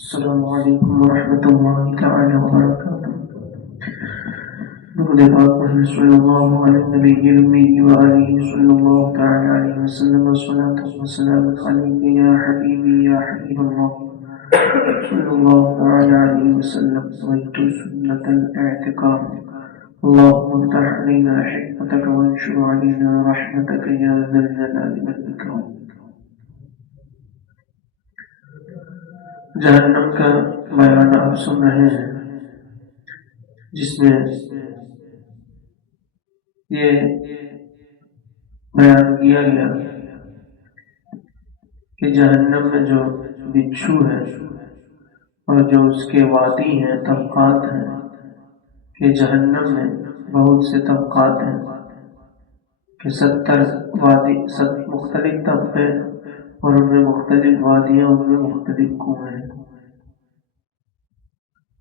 السلام علیکم ورحمۃ اللہ تعالی وبرکاتہ۔ درود پاک محمد صلی اللہ علیہ نبی الامی وآلہ صلی اللہ تعالی علیہ وسلم، والصلاة والسلام علیک یا حبیبی یا حبیب اللہ صلی اللہ تعالی علیہ وسلم، ویت سنت الاعتقام۔ اللهم افتح علينا حكمتك وانشر علينا رحمتك يا ذا الجلال والإكرام۔ جہنم کا بیان آپ سن رہے ہیں، جس میں یہ بیان کیا گیا کہ جہنم میں جو بچھو ہے اور جو اس کے وادی ہیں، طبقات ہیں، کہ جہنم میں بہت سے طبقات ہیں کہ 70 وادی، مختلف طبقے، اور ان میں مختلف وادیاں، ان میں مختلف کنویں ہیں،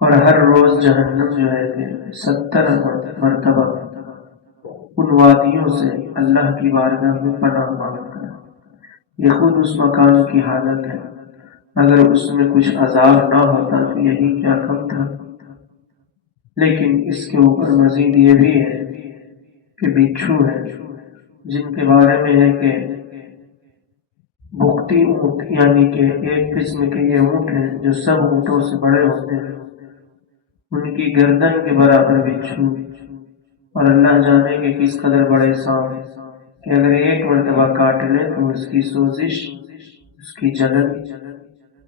اور ہر روز جہنم جو ہے کہ 70 مرتبہ ان وادیوں سے اللہ کی بارگاہ میں پناہ مانگتا ہے۔ یہ خود اس مکان کی حالت ہے، اگر اس میں کچھ عذاب نہ ہوتا تو یہی کیا کم تھا۔ لیکن اس کے اوپر مزید یہ بھی ہے کہ بچھو ہے جن کے بارے میں ہے کہ بختی اونٹ، یعنی کہ ایک قسم کے یہ اونٹ ہیں جو سب اونٹوں سے بڑے ہوتے ہیں، ان کی گردن کے برابر بچھو، اور اللہ جانے کہ کس قدر بڑے سانپ کہ اگر ایک مرتبہ کاٹ لے تو اس کی سوزش، اس کی جلن،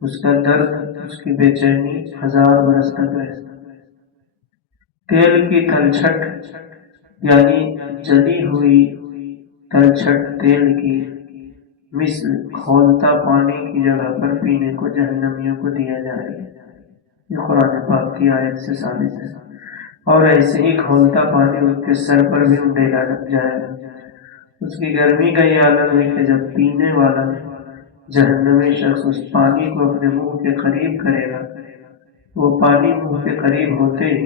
اس کا درد، اس کی بے چینی 1000 برس تک رہے۔ تیل کی تلچھٹ، یعنی جلی ہوئی تلچھٹ تیل کی مثل کھولتا پانی کی جگہ پر پینے کو جہنمیوں کو دیا جائے گا۔ یہ قرآن پاک کی آیت سے ثابت ہے۔ اور ایسے ہی کھولتا پانی ان کے سر پر بھی ڈیلا جائے گا۔ اس کی گرمی کا یہ عالم ہے کہ جب پینے والا جہنمی شخص اس پانی کو اپنے منہ کے قریب کرے گا، وہ پانی منہ کے قریب ہوتے ہی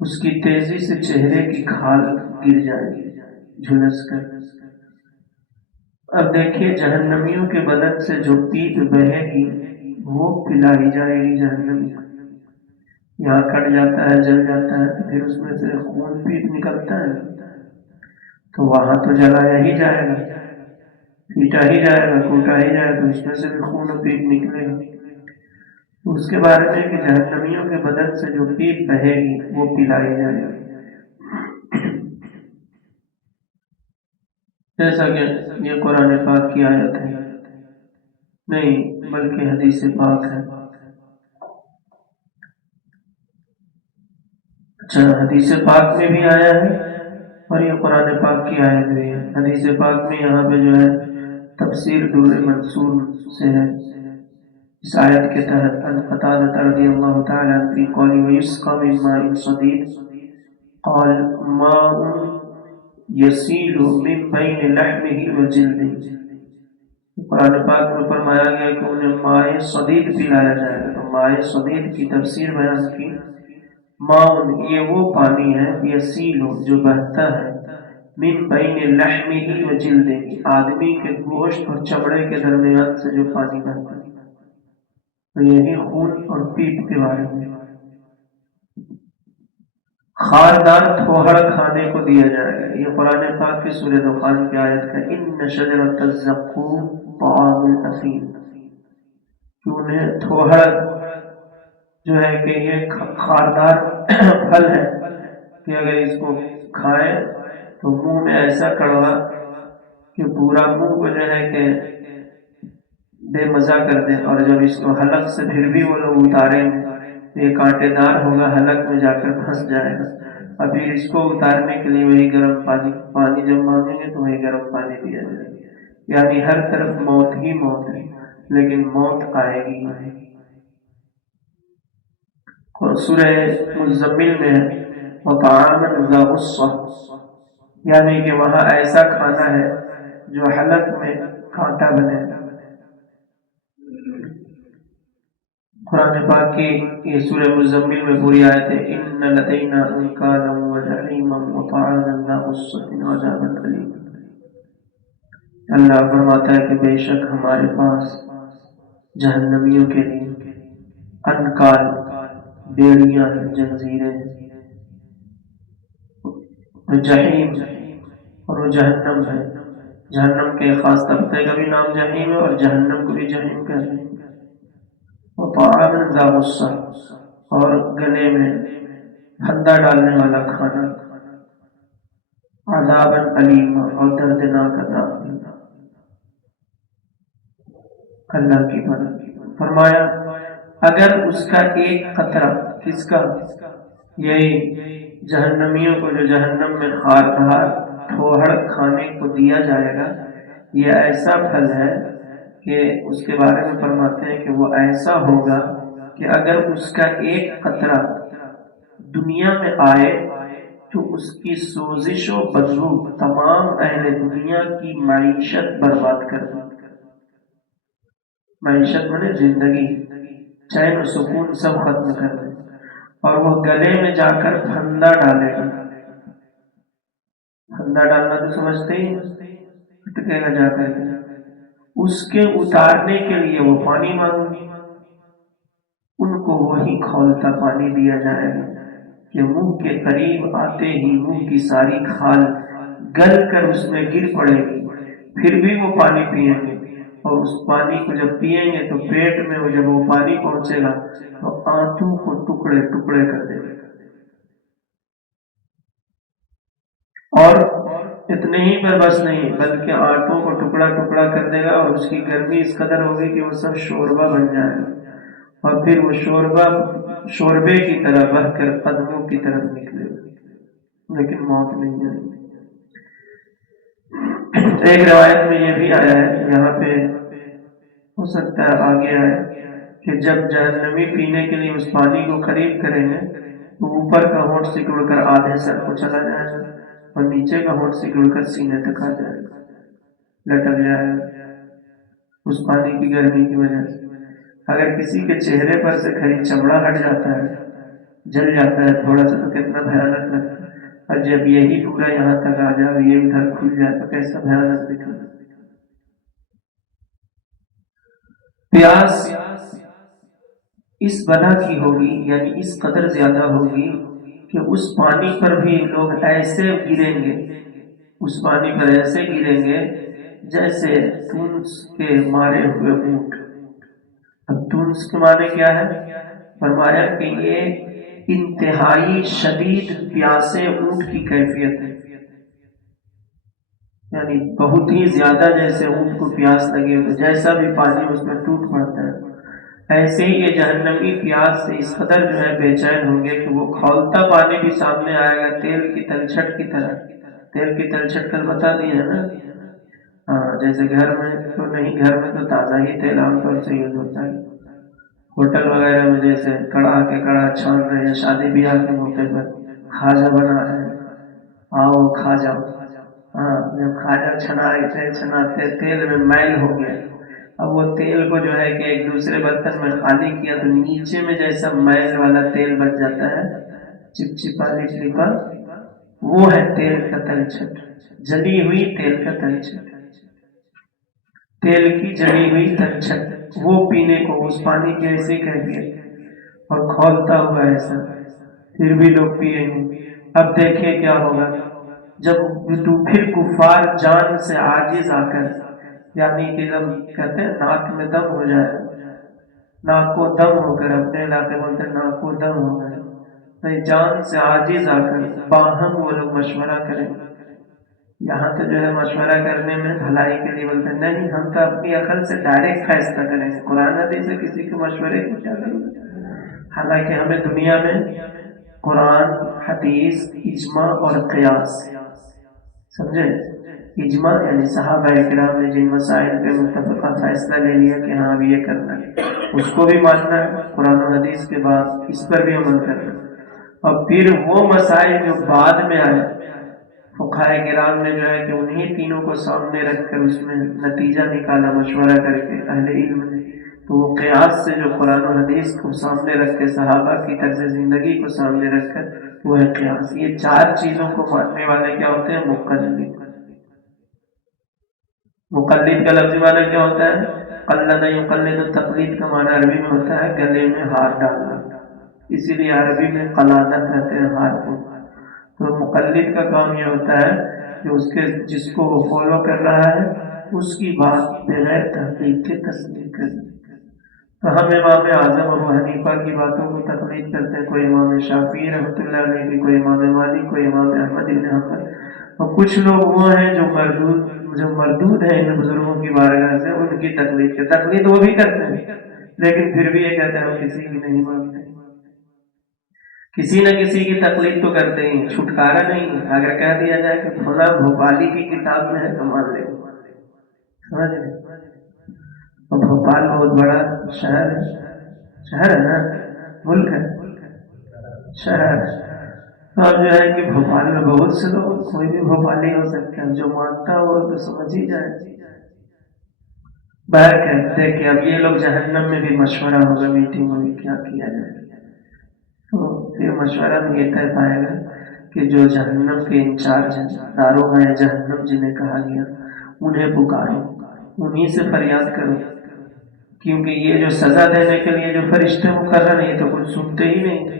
اس کی تیزی سے چہرے کی کھال گر جائے گی جھلس کر۔ اب دیکھیے جہنمیوں کے بدن سے جو پیپ بہے گی وہ پلائی جائے گی جہنمی کو۔ یہاں کٹ جاتا ہے، جل جاتا ہے، پھر اس میں سے خون پیپ نکلتا ہے، تو وہاں تو جلایا ہی جائے گا، پیٹا ہی جائے گا، کوٹا ہی جائے گا، اس میں سے بھی خون و پیپ نکلے گا۔ اس کے بارے میں کہ جہنمیوں کے بدن سے جو پیپ بہے گی وہ پلائی جائے گی، جیسا کہ یہ قرآن پاک کی آیت ہے، نہیں بلکہ حدیث پاک ہے۔ اچھا، حدیث پاک میں بھی آیا ہے اور یہ قرآن پاک کی آیت بھی ہے۔ حدیث پاک میں یہاں پہ جو ہے تفسیر در منصور سے ہے، اس آیت کے تحت ان قتادہ رضی اللہ تعالی عنہ فی قوله ویسقى من ماء صدید قال ماء یسیل من بین لحمه وجلده۔ قرآن پاک میں فرمایا گیا کہ انہیں مائع صدید پلایا جائے گا، تو مائع صدید کی تفسیر بیان کی، ماؤن یہ وہ پانی ہے، یسیل جو بہتا ہے، من بین لحمه وجلده آدمی کے گوشت اور چمڑے کے درمیان سے جو پانی بہتا ہے، تو یہی خون اور پیپ کے بارے میں۔ خاردار تھوہڑ کھانے کو دیا جائے گا، یہ قرآن پاک کی سورہ دخان کی آیت ہے، ان شجرۃ الزقوم طعام الاثیم، کہ انہیں تھوہڑ جو ہے کہ یہ خاردار پھل ہے کہ اگر اس کو کھائیں تو منہ میں ایسا کڑوا کہ پورا منہ کو جو ہے کہ بے مزہ کر دے، اور جب اس کو حلق سے پھر بھی وہ لوگ اتاریں گے تو یہ کانٹے دار ہوگا، حلق میں جا کر پھنس جائے گا، اور پھر اس کو اتارنے کے لیے وہی گرم پانی جب مانگیں گے تو وہی گرم پانی دیا جائے گا۔ یعنی ہر طرف موت ہی موت ہے، لیکن موت آئے گی نہیں۔ سورہ مزمل میں وَطَعَامًا ذَا غُصَّةٍ، یعنی کہ وہاں ایسا کھانا ہے جو حلق میں کانٹا بنے۔ قرآن پاک کی یہ سورہ مزمل میں پوری آیت ہے، ان لدینا انکالا وجحیما وطعاما ذا غصة وعذابا الیما۔ اللہ فرماتا ہے کہ بے شک ہمارے پاس جہنمیوں کے لیے انکال بیڑیاں جنزیریں، جہنم اور وہ جہنم ہے، جہنم کے خاص طبقے کا بھی نام جہنم ہے اور جہنم کو بھی جہنم کہتے ہیں۔ وہ طعام ذا غصہ، اور گلے میں پھندا ڈالنے والا کھانا، عذاب علیم، اور دردناک عذاب۔ اللہ کی مدد فرمایا اگر اس کا ایک قطرہ، کس کا؟ یہی جہنمیوں کو جو جہنم میں خار دھار تھوہڑ کھانے کو دیا جائے گا، یہ ایسا پھل ہے کہ اس کے بارے میں فرماتے ہیں کہ وہ ایسا ہوگا کہ اگر اس کا ایک قطرہ دنیا میں آئے تو اس کی سوزش و بدبو تمام اہل دنیا کی معیشت برباد کر دے۔ معیشت میں زندگی، چین و سکون سب ختم کر دے، اور وہ گلے میں جا کر پھندا ڈالے گا۔ پھندا ڈالنا تو سمجھتے ہی، اٹکے گا جا کر کے، اس کے اتارنے کے لیے وہ پانی مانگے، ان کو وہی کھولتا پانی دیا جائے گا کہ منہ کے قریب آتے ہی منہ کی ساری کھال گل کر اس میں گر پڑے گی، پھر بھی وہ پانی پئیں گے، اور اس پانی کو جب پئیں گے تو پیٹ میں جب وہ پانی پہنچے گا تو آنتوں کو ٹکڑے ٹکڑے کر دے گا۔ اور اتنے ہی پر بس نہیں، بلکہ آنتوں کو ٹکڑا ٹکڑا کر دے گا، اور اس کی گرمی اس قدر ہوگی کہ وہ سب شوربہ بن جائے گا، اور پھر وہ شوربے کی طرح بہہ کر قدموں کی طرف نکلے گا، لیکن موت نہیں آئے گی۔ ایک روایت میں یہ بھی آیا ہے، یہاں پہ ہو سکتا ہے آگے آئے، کہ جب جہنمی پینے کے لیے اس پانی کو قریب کریں گے تو اوپر کا ہونٹ سکڑ کر آدھے سر کو چلا جائے گا، اور نیچے کا ہونٹ سکڑ کر سینے تک آ جائے گا، لٹک جائے گا اس پانی کی گرمی کی وجہ سے۔ اگر کسی کے چہرے پر سے کھری چمڑا ہٹ جاتا ہے، جل جاتا ہے تھوڑا سا، تو کتنا بھیانک لگتا ہے، اور جب یہی پورا یہاں تک آ جائے، یہ ادھر کھل جائے تو کیسا بھیانک دکھتا ہے۔ پیاس اس بنا کی ہوگی، یعنی اس قدر زیادہ ہوگی کہ اس پانی پر بھی لوگ ایسے گریں گے، اس پانی پر ایسے گریں گے جیسے تونس کے مارے ہوئے اونٹ۔ اب تونس کے معنی کیا ہے؟ فرمایا کہ یہ انتہائی شدید پیاسے اونٹ کی کیفیت ہے، یعنی بہت ہی زیادہ، جیسے اونٹ کو پیاس لگے تو جیسا بھی پانی اس میں ٹوٹ پڑتا ہے، ایسے ہی یہ جہنمی پیاس سے اس قدر جو ہے بے چین ہوں گے کہ وہ کھولتا پانی بھی سامنے آئے گا تیل کی تلچھٹ کی طرح۔ تیل کی تلچھٹ کل بتا دی ہے نا، ہاں، جیسے گھر میں تو نہیں، گھر میں تو تازہ ہی تیل عام طور سے یوز ہوتا ہے، ہوٹل وغیرہ میں جیسے کڑا کے کڑا چھان رہے ہیں، شادی بیاہ کے موقع پر کھاجا بنا رہے ہیں، آؤ کھا جاؤ، ہاں، جب کھاجا چھناتے تیل میں میل ہو گیا، اب وہ تیل کو جو ہے کہ ایک دوسرے برتن میں خالی کیا تو نیچے میں جیسا میل والا تیل بچ جاتا ہے، چپچپا لپلپا، وہ ہے تیل کا تلچھٹ، جلی ہوئی تیل کا تلچھٹ، تیل کی جلی ہوئی تلچھٹ، وہ پینے کو اس پانی کی ایسی کیفیت، اور کھولتا ہوا ایسا، پھر بھی لوگ پیئیں گے۔ اب دیکھیں کیا ہوگا جب تو پھر کفار جان سے عاجز آ کر، یعنی کہ جب کہتے ہیں ناک میں دم ہو جائے، ناک کو دم ہو کر، اپنے علاقے بولتے ہیں ناک کو دم ہو گئے، تو جان سے عاجز آ کر باہم وہ لوگ مشورہ کریں۔ یہاں تو جو ہے مشورہ کرنے میں بھلائی کے لیے بولتے ہیں نہیں، ہم تو اپنی عقل سے ڈائریکٹ فیصلہ کریں گے، قرآن حدیث سے کسی کے مشورے کی کیا ضرورت۔ حالانکہ ہمیں دنیا میں قرآن، حدیث، اجماع اور قیاس، سمجھے، اجماع یعنی صحابہ کرام نے جن مسائل پہ متفقہ فیصلہ لے لیا کہ ہاں اب یہ کرنا ہے، اس کو بھی ماننا ہے قرآن و حدیث کے بعد، اس پر بھی عمل کرنا ہے۔ اور پھر وہ مسائل جو بعد میں آئے، فقہائے کرام نے جو ہے کہ انہی تینوں کو سامنے رکھ کر اس میں نتیجہ نکالا مشورہ کر کے اہل علم نے، تو وہ قیاس سے جو قرآن و حدیث کو سامنے رکھ کے، صحابہ کی طرز زندگی کو سامنے رکھ کر، وہ ہے قیاس۔ یہ چار چیزوں کو ماننے والے کیا ہوتے ہیں؟ مقلد۔ مقلد کا لفظی معنی کیا ہوتا ہے؟ قلد یقلد تقلید کا معنی عربی میں ہوتا ہے گلے میں ہار ڈالنا، اسی لیے عربی میں قلادہ کہتے ہیں ہار کو۔ تو مقلد کا کام یہ ہوتا ہے کہ اس کے جس کو وہ فالو کر رہا ہے اس کی بات بغیر تحقیق کے تصدیق کرنا۔ تو ہم امام اعظم ابو حنیفہ کی باتوں کو تقلید کرتے ہیں، کوئی امام شافعی رحمۃ اللہ علیہ کی، کوئی امام مالک، کوئی امام احمد بن حنبل، اور کچھ لوگ وہ ہیں جو مردود ہیں ان بزرگوں کی بارگاہ سے، ان کی تقلید وہ بھی کرتے ہیں، لیکن پھر بھی یہ کہتے ہیں ہم کسی کی نہیں مانتے، کسی نہ کسی کی تقلید تو کرتے ہی، چھٹکارا نہیں ہے۔ اگر کہہ دیا جائے کہ فلاں بھوپالی کی کتاب میں ہے تو مان لیں، سمجھ لیں۔ اور بھوپال بہت بڑا شہر ہے نا، ملک ہے، شہر۔ تو اب جو ہے کہ بھوپال میں بہت سے لوگ، کوئی بھی بھوپالی ہو سکتا ہے، جو مانتا ہو تو سمجھ ہی جائے۔ باہر کہتے ہیں کہ اب یہ لوگ جہنم میں بھی مشورہ ہوگا، میٹنگ میں بھی کیا کیا جائے، تو پھر مشورہ میں یہ طے پائے گا کہ جو جہنم کے انچارج ہیں، داروغہ جہنم جنہیں کہا گیا، انہیں پکارو، انہی سے فریاد کرو، کیونکہ یہ جو سزا دینے کے لیے جو فرشتے مقرر ہیں یہ تو کچھ سنتے ہی نہیں،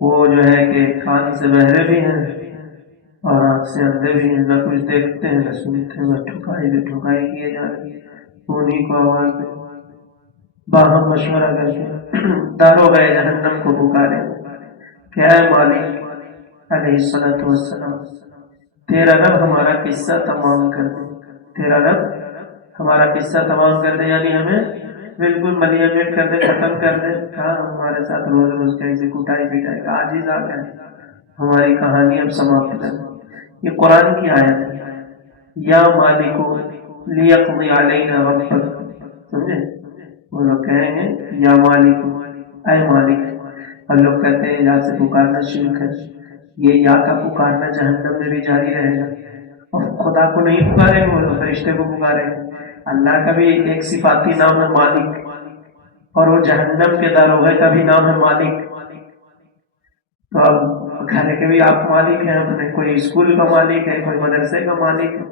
وہ جو ہے کہ کان سے بہرے بھی ہیں اور آنکھ سے اندھے بھی ہیں، نہ کچھ دیکھتے ہیں نہ سنتے ہیں، بس ٹھکائی کیے جا رہے ہیں۔ انہی کو آواز دے، باہم مشورہ کر کے داروغہ جہنم کو پکارے کہ اے مالک علیہ الصلوۃ والسلام، تیرا رب ہمارا قصہ تمام کر دے، تیرا رب ہمارا قصہ تمام کر دے، یعنی ہمیں بالکل ملیمیٹ کر دے، ختم کر دے۔ ہاں ہمارے ساتھ روز روز کیسے کٹائی پٹائی کا عاجز آ گئے، ہماری کہانی اب سماپت کر۔ یہ قرآن کی آیت ہے، یا مالک لیقضی علینا ربک، سمجھے؟ وہ لوگ کہیں گے یا مالک، اے مالک، اور لوگ کہتے ہیں یا سے پکارنا شرک ہے، یہ یا کا پکارنا جہنم میں بھی جاری رہے گا، اور خدا کو نہیں پکاریں گے، وہ لوگ فرشتے کو پکاریں گے۔ اللہ کا بھی ایک صفاتی نام ہے مالک، اور وہ جہنم کے داروغے کا بھی نام ہے مالک۔ تو اب گھر کے بھی آپ مالک ہیں اپنے، کوئی اسکول کا مالک ہے، کوئی مدرسے کا مالک ہے،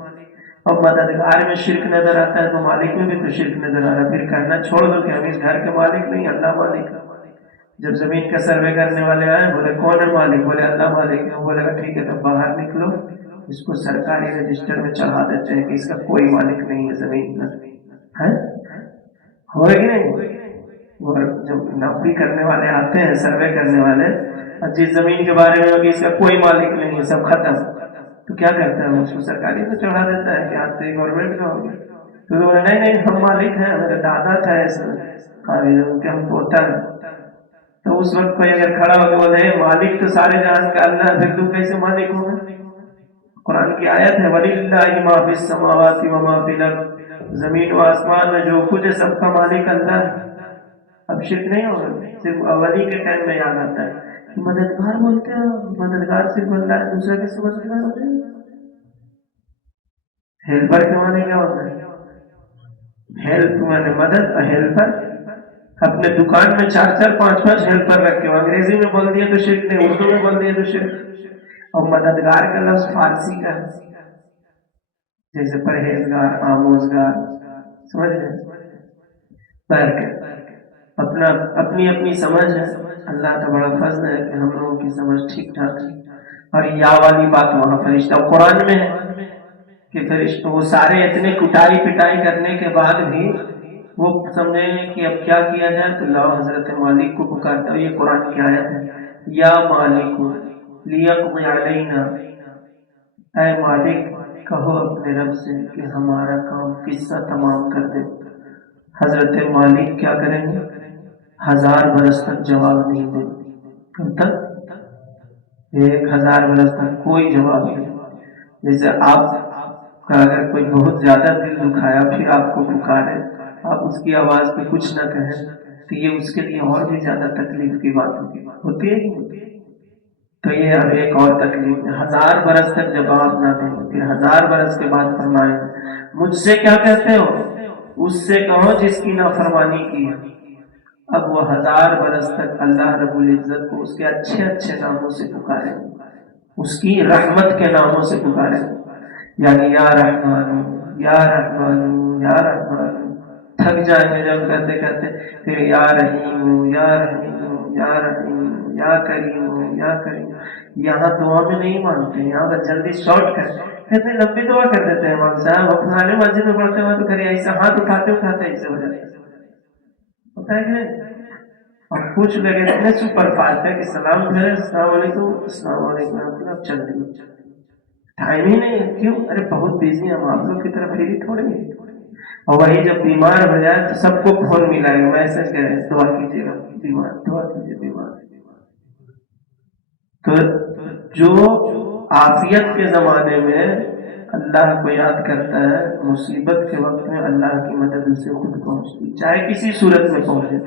اور مددگار میں شرک نظر آتا ہے تو مالک میں بھی تو شرک نظر آ رہا ہے، پھر کہنا چھوڑ دو کہ ہم اس گھر کے مالک نہیں، اللہ مالک ہے۔ جب زمین کا سروے کرنے والے آئے، بولے کون ہے مالک؟ بولے اللہ مالک ہے۔ وہ بولے گا ٹھیک ہے، تب باہر نکلو، اس کو سرکاری رجسٹر میں چڑھا دیتے ہیں کہ اس کا کوئی مالک نہیں ہے زمین کا، ہے ہوئے کہ نہیں؟ اور جب نوکری کرنے والے آتے ہیں، سروے کرنے والے، اور جس زمین کے بارے میں ہوگی اس کا کوئی مالک نہیں ہے، سب ختم، تو کیا کرتا ہے؟ اس کو سرکاری میں چڑھا دیتا ہے کہ آج سے گورنمنٹ کا ہوگا۔ تو بولے نہیں نہیں ہم مالک ہیں، میرے دادا تھا اس میں قابل، ان کے ہم پوتا ہے۔ تو اس وقت کوئی اگر کھڑا ہو کے بولے مالک تو سارے جہان کا اللہ ہے، پھر تم کیسے مالک ہوگا؟ قرآن کی آیت ہے وَلِلَّهِ مَا فِي السَّمَاوَاتِ وَمَا فِي الْأَرْضِ، زمین و آسمان میں جو کچھ ہے سب کا مالک اللہ ہے۔ اب شرک نہیں ہوگا، صرف اولی کے ٹائم میں یاد آتا ہے مددگار بولتے ہیں، مددگار صرف اللہ ہے، دوسرے کس سے مددگار ہوتے ہیں؟ ہیلپر کے معنی کیا ہوتا ہے؟ ہیلپ معنی مدد، اور ہیلپر اپنے دکان میں 4-4 5-5 ہیلپر رکھے ہو، انگریزی میں بول دیے تو شرک نہیں، اردو میں بول دیے تو شرک۔ اور مددگار کا لفظ فارسی کا ہے، جیسے پرہیزگار، آموزگار، سمجھ رہے؟ اپنا اپنی اپنی سمجھ ہے، اللہ کا بڑا فضل ہے کہ ہم لوگوں کی سمجھ ٹھیک ٹھاک ہے۔ اور یا والی بات وہاں فرشتہ قرآن میں ہے کہ فرشتہ وہ سارے اتنے کٹائی پٹائی کرنے کے بعد بھی وہ سمجھیں کہ اب کیا کیا جائے، تو اللہ حضرت مالک کو پکارتا ہے۔ یہ قرآن کی آیت ہے، یا مالک لیقضی علینا، اے مالک کہو اپنے رب سے کہ ہمارا کام قصہ تمام کر دے۔ حضرت مالک کیا کریں گے؟ 1000 برس تک جواب نہیں دیں، کب تک؟ 1000 برس تک کوئی جواب نہیں۔ جیسے آپ کا اگر کوئی بہت زیادہ دل دکھایا پھر آپ کو پکارے، آپ اس کی آواز پہ کچھ نہ کہیں تو یہ اس کے لیے اور بھی زیادہ تکلیف کی بات ہوتی ہے۔ تو یہ اب ایک اور تکلیف ہے، 1000 برس تک جواب نہ دیں، پھر 1000 برس کے بعد فرمائیں مجھ سے کیا کہتے ہو؟ اس سے کہو جس کی نافرمانی کی ہے۔ اب وہ 1000 برس تک اللہ رب العزت کو اس کے اچھے اچھے ناموں سے پکارے، اس کی رحمت کے ناموں سے پکارے، یعنی یا رحمان یا رحمان یا رحمان، تھک جائیں گے جب کہتے کہتے پھر یا رحیم یا رحیم یا رحیم یا کریم یا کریم. یہاں دعا میں نہیں مانتے، یہاں بس جلدی شارٹ کر کہتے ہیں لمبی دعا کر دیتے ہیں امام صاحب. اپنے مسجد میں پڑھتے ہیں تو کرے ایسا ہاتھ اٹھاتے اٹھاتے ایسے ہو جاتے ہوتا ہے کہ نہیں. اور کچھ لگے اتنے سپر فاسٹ ہے کہ سلام پھیرے السلام علیکم السلام علیکم اب چل رہی ٹائم ہی نہیں ہے. کیوں؟ ارے بہت بزی ہیں ہم، آپ لوگ کی طرف پھر تھوڑے نہیں. اور وہی جب بیمار ہو جائے تو سب کو فون ملا گا میسج کرے دعا کیجیے گا بیمار، دعا کیجیے بیمار. تو جو عافیت کے زمانے میں اللہ کو یاد کرتا ہے، مصیبت کے وقت میں اللہ کی مدد اسے خود پہنچتی، چاہے کسی صورت میں پہنچے،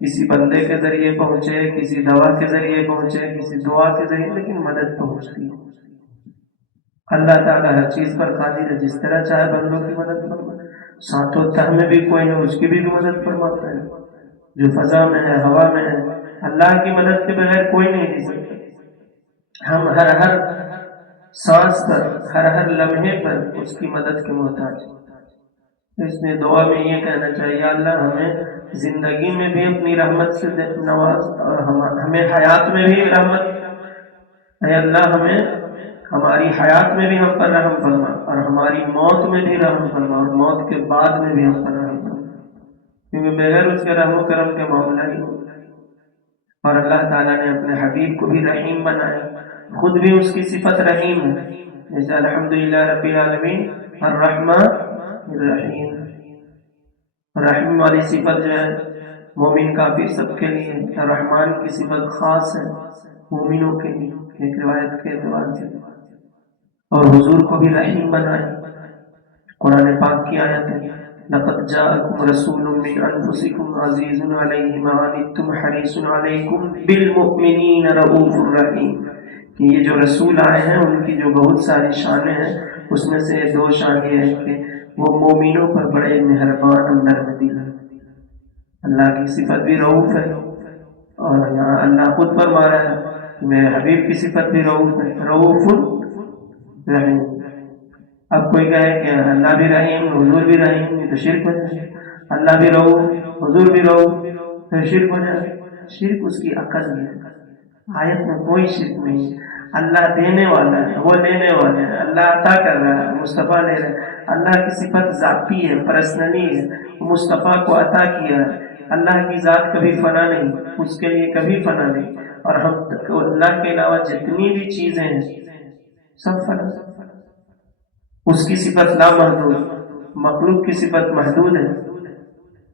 کسی بندے کے ذریعے پہنچے، کسی دوا کے ذریعے پہنچے، کسی دعا کے ذریعے، لیکن مدد پہنچتی ہے. اللہ تعالیٰ ہر چیز پر قادر ہے، جس طرح چاہے بندوں کی مدد فرمائے. ساتوں تہ میں بھی کوئی ہے اس کی بھی مدد فرماتا ہے، جو فضا میں ہے ہوا میں ہے. اللہ کی مدد کے بغیر کوئی نہیں جی سکتا. ہم ہر سانس پر، ہر لمحے پر اس کی مدد کے محتاج. اس نے دعا میں یہ کہنا چاہیے اللہ ہمیں زندگی میں بھی اپنی رحمت سے نواز، اور ہمیں حیات میں بھی رحمت. اے اللہ ہمیں ہماری حیات میں بھی ہم پر رحم فرما، اور ہماری موت میں بھی رحم فرما، اور موت کے بعد میں بھی ہم پر رحم فرما، کیونکہ بغیر اس کے رحم و کرم کے معاملہ نہیں. اور اللہ تعالیٰ نے اپنے حبیب کو بھی رحیم بنایا، خود بھی اس کی صفت رحیم ہے. جیسے الحمدللہ رب العالمین الرحمن الرحیم. رحیم والی صفت جو ہے مومن کافر سب کے لیے، الرحمن کی صفت خاص ہے مومنوں کے لیے ایک روایت کے اعتبار سے. اور حضور کو بھی رحیم بنایا. قرآن پاک کی آیت ہے لقد جاءکم رسول من انفسکم عزیز علیہ ما عنتم حریص علیکم بالمؤمنین رؤوف الرحیم. کہ یہ جو رسول آئے ہیں ان کی جو بہت ساری شانیں ہیں، اس میں سے دو شان یہ ہے کہ وہ مومنوں پر بڑے مہربان اور نرم دل ہیں. اللہ کی صفت بھی رؤوف ہے، اور یہاں اللہ خود فرما رہا ہے کہ میرے حبیب کی صفت بھی رؤوف ہے، رؤوف رحیم. اب کوئی کہے کہ اللہ بھی رحیم حضور بھی رحیم، یہ تو شرک ہو جائے. اللہ بھی رؤوف حضور بھی رؤوف تو شرک ہو جائے. شرک اس کی عقل میں ہے. آیت میں کوئی شرک نہیں ہے. اللہ دینے والا ہے، وہ لینے والا ہے. اللہ عطا کر رہا ہے، مصطفیٰ لے رہا ہے. اللہ کی صفت ذاتی ہے، پرسنلی ہے، وہ مصطفیٰ کو عطا کیا ہے. اللہ کی ذات کبھی فنا نہیں، اس کے لیے کبھی فنا نہیں. اور ہم اللہ کے علاوہ جتنی بھی چیزیں ہیں سب فنا. اس کی صفت لامحدود، مخلوق کی صفت محدود ہے.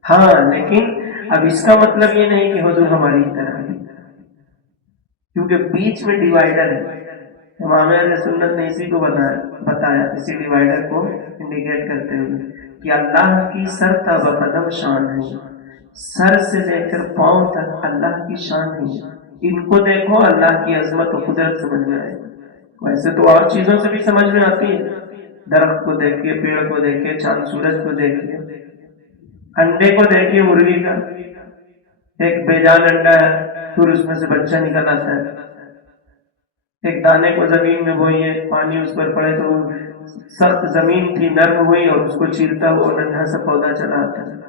ہاں لیکن اب اس کا مطلب یہ نہیں کہ حضور ہماری طرح ہے، کیونکہ بیچ میں ڈیوائیڈر ہے. امام اہل سنت نے اسی کو بتایا اسی ڈیوائیڈر کو انڈیکیٹ کرتے ہوئے کہ اللہ کی سر تا بقدم شان ہے، سر سے لے کر پاؤں تک اللہ کی شان ہے. ان کو دیکھو اللہ کی عظمت و قدرت سمجھ میں آئے. ویسے تو اور چیزوں سے بھی سمجھ میں آتی ہے، درخت کو دیکھیے، پیڑ کو دیکھیے، چاند سورج کو دیکھیے، انڈے کو دیکھیے مرغی کا، ایک بے جان انڈا ہے پھر اس میں سے بچہ نکل آتا ہے. ایک دانے کو زمین میں بوئیے، پانی اس پر پڑے تو وہ سخت زمین تھی نرم ہوئی اور اس کو چیرتا ہوا ننھا سا پودا چلا آتا ہے.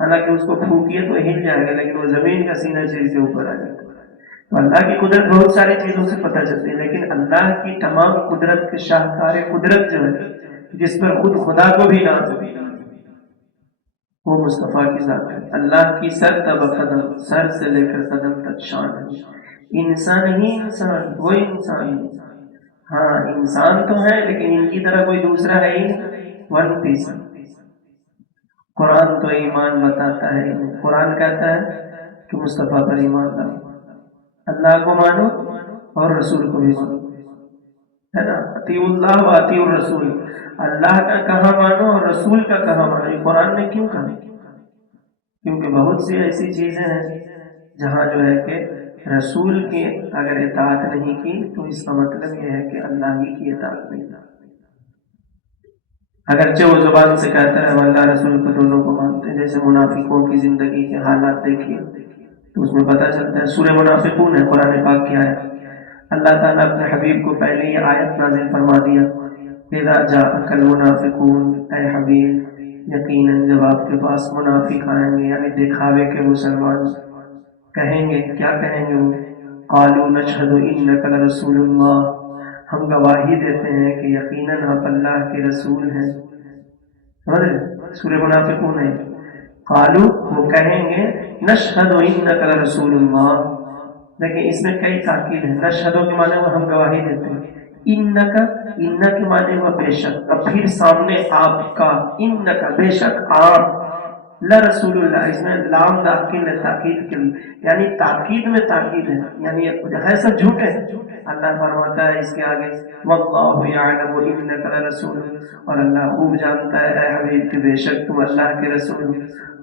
حالانکہ اس کو پھونکیے تو ہل جائے گا لیکن وہ زمین کا سینہ چیر کے اوپر آ جاتا ہے. تو اللہ کی قدرت بہت ساری چیزوں سے پتہ چلتی ہے، لیکن اللہ کی تمام قدرت کے شاہکار قدرت جو ہے جس پر خود خدا کو بھی ناز ہے وہ مصطفیٰ کی ذات ہے. اللہ کی سر تا بقدم، سر سے لے کر قدم تک شان ہے. انسان ہی انسان، وہ انسان ہے. ہاں انسان تو ہے لیکن ان کی طرح کوئی دوسرا ہے ہی نہیں، ون پیس. قرآن تو ایمان بتاتا ہے، قرآن کہتا ہے کہ مصطفیٰ پر ایمان لاؤ، اللہ کو مانو اور رسول کو بھی مانو، ہے نا. اطیعوا اللہ و اطیعوا الرسول. اللہ کا کہاں مانو اور رسول کا کہاں مانو. یہ قرآن نے کیوں کہا؟ کیونکہ بہت سی ایسی چیزیں ہیں جہاں جو ہے کہ رسول کی اگر اطاعت نہیں کی تو اس کا مطلب یہ ہے کہ اللہ ہی کی اطاعت نہیں. اگرچہ وہ زبان سے کہتا ہے اللہ رسول کو دونوں کو مانتے ہیں. جیسے منافقوں کی زندگی کے حالات دیکھیے تو اس میں پتہ چلتا ہے. سورہ منافقون ہے قرآن پاک کی آیت. اللہ تعالیٰ اپنے حبیب کو پہلے یہ آیت نازل فرما دیا اذا جاءک المنافقون، اے حبیب یقیناً جب آپ کے پاس منافق آئیں گے یعنی دکھاوے کے مسلمان کہیں گے، کیا کہیں گے وہ؟ قالوا نشہد انک لرسول اللہ، ہم گواہی دیتے ہیں کہ یقیناً آپ اللہ کے رسول ہیں. سمجھ سورہ منافقون ہے. قالوا وہ کہیں گے نشہد انک لرسول اللہ، لیکن اس میں کئی تاکید ہے. نشہد کے معنی وہ ہم گواہی دیتے ہیں، انک کے معنی وہ بے شک، اب پھر سامنے آپ کا، انک بے شک آپ، لرسول اللہ اس میں لام داخل ہے تاکید کے لیے، یعنی تاکید میں تاکید ہے، یعنی ہے سب جھوٹے. اللہ فرماتا ہے اس کے آگے واللہ یعلم انک لرسول، اور اللہ خوب جانتا ہے اے حبیب کہ بے شک تم اللہ کے رسول ہو.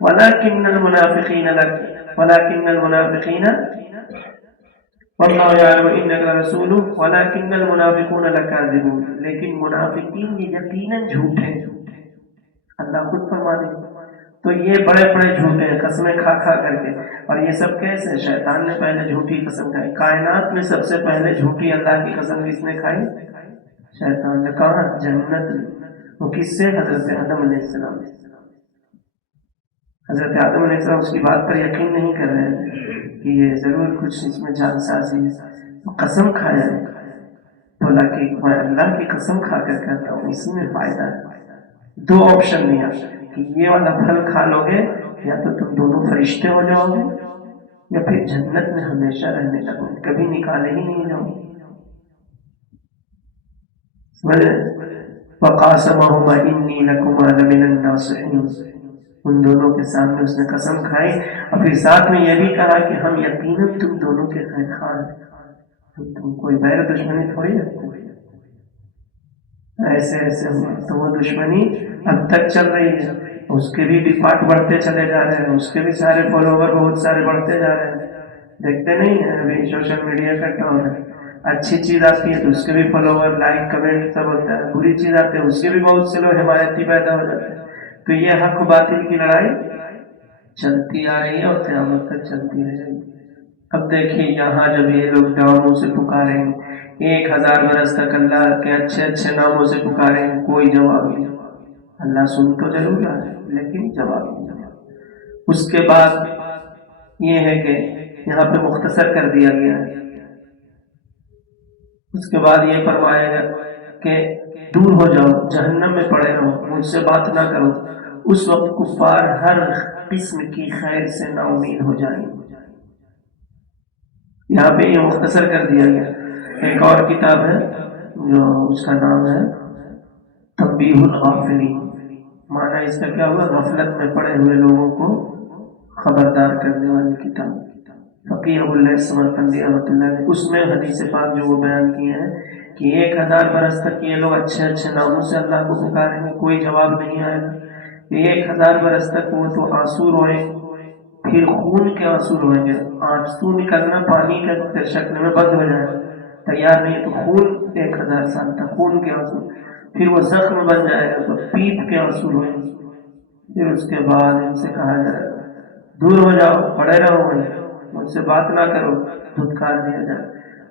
ولکن المنافقین واللہ یعلم انک لرسول ولکن المنافقون لکاذبون، لیکن منافقین یہ یقیناً جھوٹے ہیں. اللہ خود فرما دے. تو یہ بڑے بڑے جھوٹے ہیں قسمیں کھا کھا کر کے. اور یہ سب کیسے؟ شیطان نے پہلے جھوٹی قسم کھائی. کائنات میں سب سے پہلے جھوٹی اللہ کی قسم کس نے کھائی؟ شیطان نے. کہا جنت میں. وہ کس سے؟ حضرت آدم علیہ السلام. حضرت آدم علیہ السلام اس کی بات پر یقین نہیں کر رہے تھے کہ یہ ضرور کچھ اس میں جان سازی ہے. قسم کھایا ہے. بولا کہ میں اللہ کی قسم کھا کر کہتا ہوں اسی میں فائدہ ہے. دو آپشن دیا کہ یہ والا پھل کھا لو گے یا تو تم دونوں فرشتے ہو جاؤ گے یا پھر جنت میں ہمیشہ رہنے لگو گے، کبھی نکالے ہی نہیں جاؤ گے. وقاسمہما انی لکما لمن الناصحین، ان دونوں کے سامنے اس نے قسم کھائی اور پھر ساتھ میں یہ بھی کہا کہ ہم یقیناً تم دونوں کے خیر خواہ ہیں، تم کوئی غیر دشمنی تھوڑی رکھتے. ایسے ایسے ہوا تو وہ دشمنی اب تک چل رہی ہے. اس کے بھی ڈپارٹ بڑھتے چلے جا رہے ہیں، اس کے بھی سارے فالوور بہت سارے بڑھتے جا رہے ہیں. دیکھتے نہیں ہیں ابھی سوشل میڈیا کا کیا ہوتا ہے؟ اچھی چیز آتی ہے تو اس کے بھی فالوور لائک کمنٹ سب ہوتا ہے، بری چیز آتی ہے اس کے بھی بہت سے لوگ حمایتی پیدا ہو جاتے ہیں. تو یہ حق و باطل کی لڑائی چلتی آ رہی ہے اور قیامت تک چلتی رہے گی. اب دیکھیے یہاں جب یہ لوگ دعاؤں سے پکاریں گے 1000 برس تک اللہ کے اچھے اچھے ناموں سے پکاریں گے، کوئی جواب نہیں. اللہ سن تو ضرور رہا ہے لیکن جواب نہیں. اس کے بعد یہ ہے کہ یہاں پہ مختصر کر دیا گیا ہے. اس کے بعد یہ فرمایا گیا کہ دور ہو جاؤ، جہنم میں پڑے رہو، مجھ سے بات نہ کرو. اس وقت کفار ہر قسم کی خیر سے نا امید ہو جائیں. یہاں پہ یہ مختصر کر دیا گیا. ایک اور کتاب ہے جو اس کا نام ہے تنبیہ الغافلین، معنی اس کا کیا ہوا؟ غفلت میں پڑے ہوئے لوگوں کو خبردار کرنے والی کتاب. فقیہ ابو اللہ سمرقندی رحمۃ اللہ نے اس میں حدیث پاک جو وہ بیان کیے ہیں کہ 1000 برس تک یہ لوگ اچھے اچھے ناموں سے اللہ کو پکاریں گے، کوئی جواب نہیں آئے گا. 1000 برس تک وہ تو آنسو روئے، پھر خون کے آنسو روئیں گے. آنسو نکلنا پانی کے شکل میں بند ہو جائے، تیار نہیں تو خون 1000 سال تک خون کے آنسو، پھر وہ زخم بن جائے گا تو پیپ کے آنسو روئیں گے. پھر اس کے بعد ان سے کہا جائے گا دور ہو جاؤ، پڑے رہو، مجھ سے بات نہ کرو، دھتکار دیا جائے.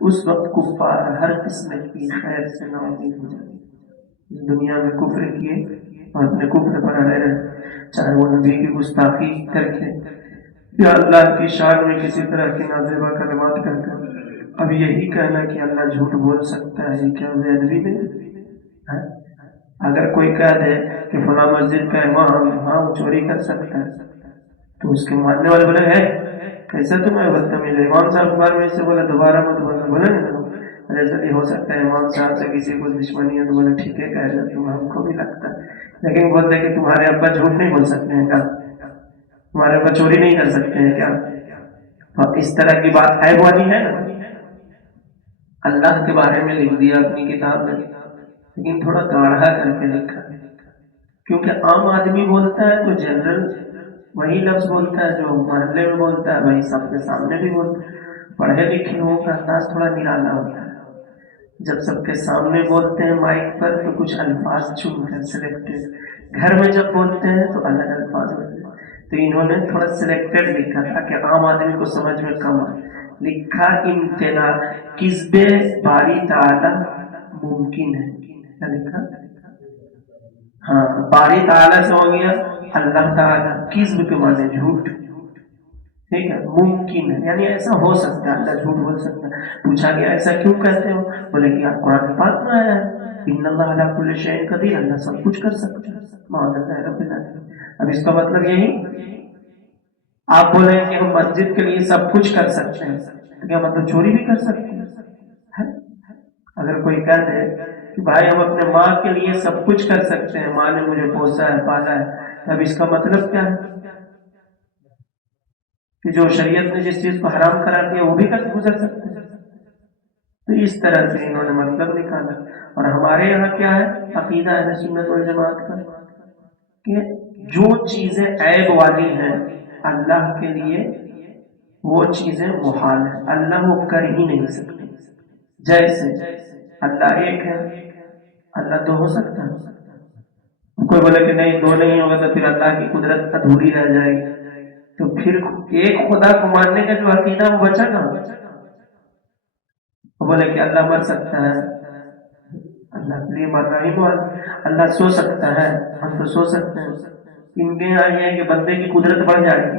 اس وقت کفار ہر قسم کی خیر سے نا امید ہو جائے. اس دنیا میں کفر کیے اور اپنے کفر پر اڑے رہے، چاہے وہ نبی کی گستاخی کر کے یا اللہ کی شان میں کسی طرح کی نازیبا کلمات کر کر. اب یہی کہنا کہ اللہ جھوٹ بول سکتا ہے، کیا بے ادبی نہیں؟ اگر کوئی کہہ دے کہ فلاں مسجد کا امام ہاں وہ چوری کر سکتا ہے تو اس کے ماننے والے بولے ہے کیسا تمہیں بدتمیز ہے، امام صاحب بار میں سے بولا دوبارہ مت بولنا، بولے نا ایسا نہیں ہو سکتا ہے امام صاحب سے کسی کو دشمنی ہے تو بولے ٹھیک ہے کہہ دو تم، ہم کو بھی لگتا ہے، لیکن بولتے کہ تمہارے ابا جھوٹ نہیں بول سکتے ہیں کیا، تمہارے ابا چوری نہیں کر سکتے ہیں کیا؟ تو اس طرح کی بات ہے والی ہے نا. اللہ کے بارے میں لکھ دیا اپنی کتاب میں، لیکن تھوڑا گاڑھا کر کے لکھا، کیونکہ عام آدمی بولتا ہے تو جنرل وہی لفظ بولتا ہے جو محلے میں بولتا ہے وہی سب کے سامنے بھی بولتا ہے. پڑھے لکھے لوگوں کا انداز تھوڑا نرالا ہوتا ہے، جب سب کے سامنے بولتے ہیں مائک پر تو کچھ الفاظ چن کر سلیکٹڈ، گھر میں جب بولتے ہیں تو الگ الفاظ ہوتے ہیں. تو انہوں نے تھوڑا سلیکٹڈ لکھا تھا کہ عام آدمی کو سمجھ میں کم آئے. لکھا امتناع کذب باری تعالی ممکن ہے. کیا لکھا؟ ہاں باری تعالیٰ سے ہو گیا اللہ تعالیٰ، کذب کے معنی جھوٹ، ٹھیک ہے، ممکن ہے یعنی ایسا ہو سکتا ہے، اللہ جھوٹ بول سکتا ہے۔ پوچھا گیا ایسا کیوں کہتے ہو؟ بولے کہ آپ قرآن پاک میں آیا ہے ان اللہ علی کل شیء قدیر، اللہ سب کچھ کر سکتا ہے، معاذ اللہ رب العالمین۔ اب اس کا مطلب یہی آپ بولیں کہ ہم مسجد کے لیے سب کچھ کر سکتے ہیں، تو کیا مطلب چوری بھی کر سکتے ہیں؟ اگر کوئی کہہ دے کہ بھائی ہم اپنے ماں کے لیے سب کچھ کر سکتے ہیں، ماں نے مجھے پوسا ہے پالا ہے، اب اس کا مطلب کیا ہے؟ کہ جو شریعت نے جس چیز کو حرام کرا دیا وہ بھی کر گزر سکتے ہیں۔ تو اس طرح سے انہوں نے مطلب نکالا۔ اور ہمارے یہاں کیا ہے عقیدہ اہل سنت والجماعت کا، کہ جو چیزیں عیب والی ہیں اللہ کے لیے وہ چیزیں محال ہیں، اللہ وہ کر ہی نہیں سکتے۔ جیسے اللہ ایک ہے، اللہ دو ہو سکتا ہے؟ کوئی بولے کہ نہیں دو نہیں ہوگا تو پھر اللہ کی قدرت ادھوری رہ جائے گی، تو پھر ایک خدا کو ماننے کا جو عقیدہ وہ بچا نا۔ وہ بولے کہ اللہ مر سکتا ہے، اللہ کے لیے مر رہی ہو، اللہ سو سکتا ہے، ہم تو سو سکتے ہیں۔ ان کے یہاں یہ ہے کہ بندے کی قدرت بڑھ جائے گی،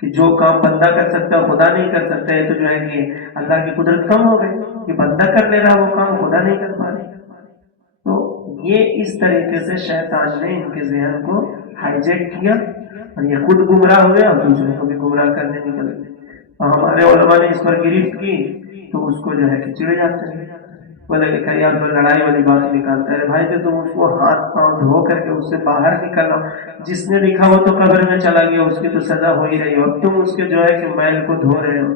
کہ جو کام بندہ کر سکتا ہے خدا نہیں کر سکتا ہے، تو جو ہے کہ اللہ کی قدرت کم ہو گئی، کہ بندہ کر لے رہا وہ کام خدا نہیں کر پا رہا۔ تو یہ اس طریقے سے شیطان نے ان کے ذہن کو ہائی جیک کیا، اور یہ خود گمراہ ہوئے اور دوسروں کو بھی گمراہ کرنے نکل گئے۔ اور ہمارے علماء نے اس پر گرفت کی تو اس کو جو ہے کہ چڑ جاتے ہیں، بولے کہ کہیں آپ لڑائی والی بات نکالتا ہے، بھائی تو تم اس کو ہاتھ پاؤں دھو کر کے اس سے باہر نکلنا، جس نے لکھا وہ تو قبر میں چلا گیا، اس کی تو سزا ہو ہی رہی ہو، اب تم اس کے جو ہے کہ میل کو دھو رہے ہو۔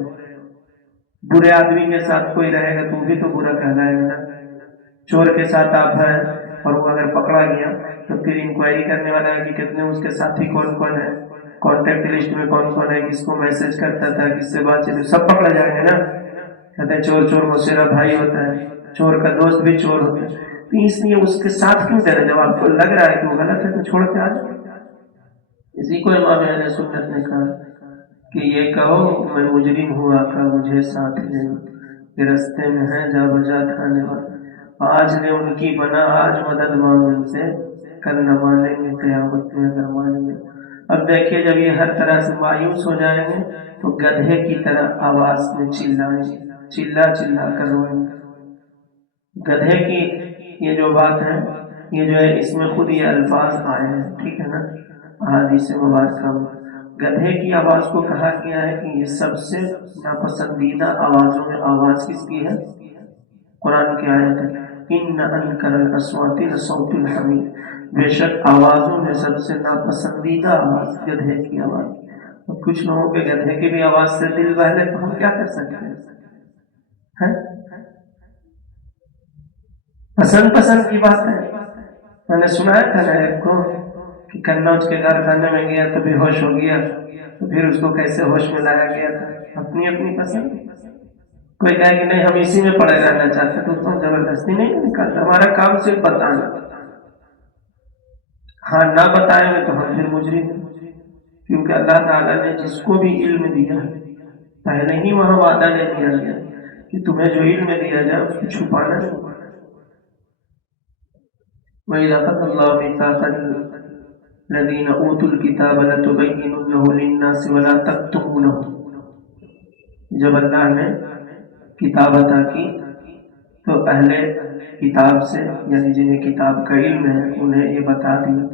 برے آدمی کے ساتھ کوئی رہے گا تو بھی تو برا کہلائے گا نا۔ چور کے ساتھ آپ ہیں اور وہ اگر پکڑا گیا تو پھر انکوائری کرنے والا ہے کہ کتنے اس کے ساتھی کون کون ہے، کانٹیکٹ لسٹ میں کون کون ہے، کس کو میسج کرتا تھا، کس سے بات چیت، سب پکڑے جائیں گے نا۔ کہتے ہیں چور چور مسیرا بھائی ہوتا ہے، چور کا دوست بھی چور ہوتا ہے، تو اس لیے اس کے ساتھ کیوں کرے؟ جب آپ کو لگ رہا ہے کہ وہ غلط ہے تو چھوڑ کے آ جائے۔ اسی کو امام اہل سنت نے کہا کہ یہ کہو میں مجرم ہوں آقا مجھے ساتھ لے، یہ رستے میں ہے جا بجا کھانے والا، آج نے ان کی بنا آج مدد مانگ ان سے، کل نہ مانیں گے قیامت میں اگر مانیں گے۔ اب دیکھیے جب یہ ہر طرح سے مایوس ہو جائیں گے تو گدھے کی طرح آواز میں چلائیں گے، چلا چلا کر روئیں گے۔ گدھے کی یہ جو بات ہے یہ جو ہے اس میں خود یہ الفاظ آئے ہیں، ٹھیک ہے نا، احادیث مبارکہ میں گدھے کی آواز کو کہا گیا ہے کہ یہ سب سے ناپسندیدہ آوازوں میں آواز کس کی ہے؟ قرآن کی آیت ہے ان انکر الاصوات لصوت الحمیر، بے شک آوازوں میں سب سے ناپسندیدہ آواز گدھے کی آواز۔ کچھ لوگوں کے گدھے کی بھی آواز سے دل بہلے تو ہم کیا کر سکتے ہیں؟ پسند کی بات ہے۔ میں نے سنایا تھا نا ایک کو کہ کنوج کے کارخانے میں گیا تو بے ہوش ہو گیا، تو پھر اس کو کیسے ہوش میں لایا گیا تھا؟ اپنی اپنی پسند۔ کوئی کہے کہ نہیں ہم اسی میں پڑے رہنا چاہتے تو تم زبردستی نہیں نکالتا، ہمارا کام صرف بتانا، ہاں نہ بتائیں گے تو ہم پھر مجرم ہیں، کیونکہ اللہ تعالیٰ نے جس کو بھی علم دیا پہلے ہی وہاں وعدہ لے لیا گیا کہ تمہیں جو علم دیا جائے اس کو چھپانا نہیں۔ وَإِذْ أَخَذَ اللَّهُ مِيثَاقَ الَّذِينَ أُوتُوا الْكِتَابَ لَتُبَيِّنُنَّهُ لِلنَّاسِ وَلَا تَكْتُمُونَهُ، جب اللہ نے کتاب عطا کی تو اہل کتاب سے یعنی جنہیں کتاب کا علم ہے انہیں یہ بتا دیا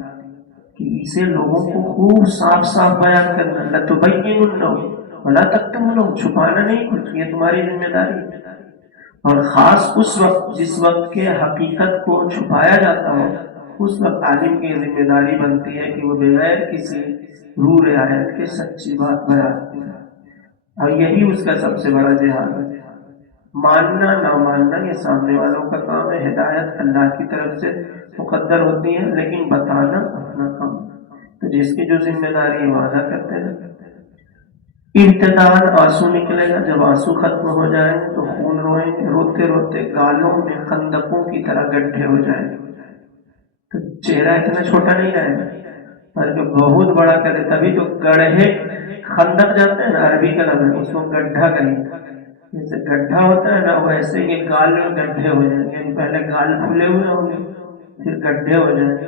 کہ اسے لوگوں کو خوب صاف صاف بیان کرنا، لَتُبَيِّنُنَّهُ وَلَا تَكْتُمُونَهُ، چھپانا نہیں کچھ، یہ تمہاری ذمہ داری ہے۔ اور خاص اس وقت جس وقت کے حقیقت کو چھپایا جاتا ہو اس وقت عالم کی ذمہ داری بنتی ہے کہ وہ بغیر کسی رو رعایت کے سچی بات بیان کرے، اور یہی اس کا سب سے بڑا جہاد ہے۔ ماننا نہ ماننا یہ سامنے والوں کا کام ہے، ہدایت اللہ کی طرف سے مقدر ہوتی ہے، لیکن بتانا اپنا کام ہے۔ تو جس کی جو ذمہ داری وہ ادا کرتے ہیں۔ ابتداءً آنسو نکلے گا، جب آنسو ختم ہو جائیں گے تو خون روئیں گے، روتے روتے گالوں میں خندقوں کی طرح گڈھے ہو جائیں گے، تو چہرہ اتنا چھوٹا نہیں رہے گا بلکہ بہت بڑا کرے، تبھی تو گڑھے خندق جاتے ہیں نا، عربی کا لفظ ہے، اس کو گڈھا کہیں، جیسے گڈھا ہوتا ہے نا ویسے ہی گال میں گڈھے ہو جائیں گے، پہلے گال کھلے ہوئے ہوں گے پھر گڈھے ہو جائیں گے،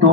2